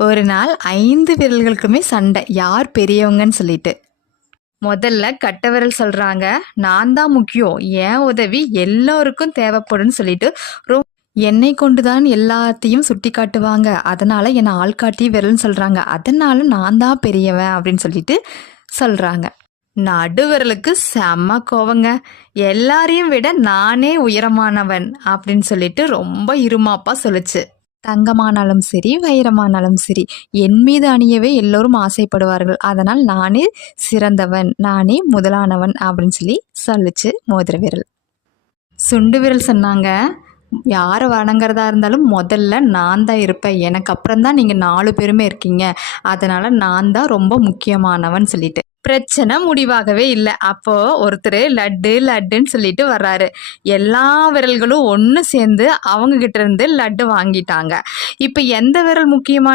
ஒரு நாள் ஐந்து விரல்களுக்குமே சண்டை. யார் பெரியவங்கன்னு சொல்லிட்டு. முதல்ல கட்ட விரல் சொல்கிறாங்க நான் தான் முக்கியம். என் உதவி எல்லோருக்கும் தேவைப்படும்னு சொல்லிட்டு ரொம்ப என்னை கொண்டு தான் எல்லாத்தையும் சுட்டி காட்டுவாங்க. அதனால் என்னை ஆள்காட்டி விரல்னு சொல்கிறாங்க அதனால நான் தான் பெரியவன் அப்படின்னு சொல்லிட்டு சொல்கிறாங்க நடுவிரலுக்கு செம்ம கோவங்க. எல்லாரையும் விட நானே உயரமானவன் அப்படின்னு சொல்லிட்டு ரொம்ப இருமாப்பா சொல்லுச்சு. தங்கமானாலும் சரி வைரமானாலும் சரி என் மீது அணியவே எல்லோரும் ஆசைப்படுவார்கள். அதனால் நானே சிறந்தவன் நானே முதலானவன் அப்படின்னு சொல்லி சொல்லிச்சு மோதிர விரல். சுண்டு விரல் சொன்னாங்க. யாரை வணங்குறதா இருந்தாலும் முதல்ல நான் தான் இருப்பேன். எனக்கு அப்புறம் தான் நீங்கள் நாலு பேருமே இருக்கீங்க. அதனால் நான் தான் ரொம்ப முக்கியமானவன் சொல்லிட்டு. பிரச்சனை முடிவாகவே இல்லை. அப்போ ஒருத்தர் லட்டு லட்டுன்னு சொல்லிட்டு வர்றாரு. எல்லா விரல்களும் ஒன்று சேர்ந்து அவங்க கிட்ட இருந்து லட்டு வாங்கிட்டாங்க. இப்போ எந்த விரல் முக்கியமான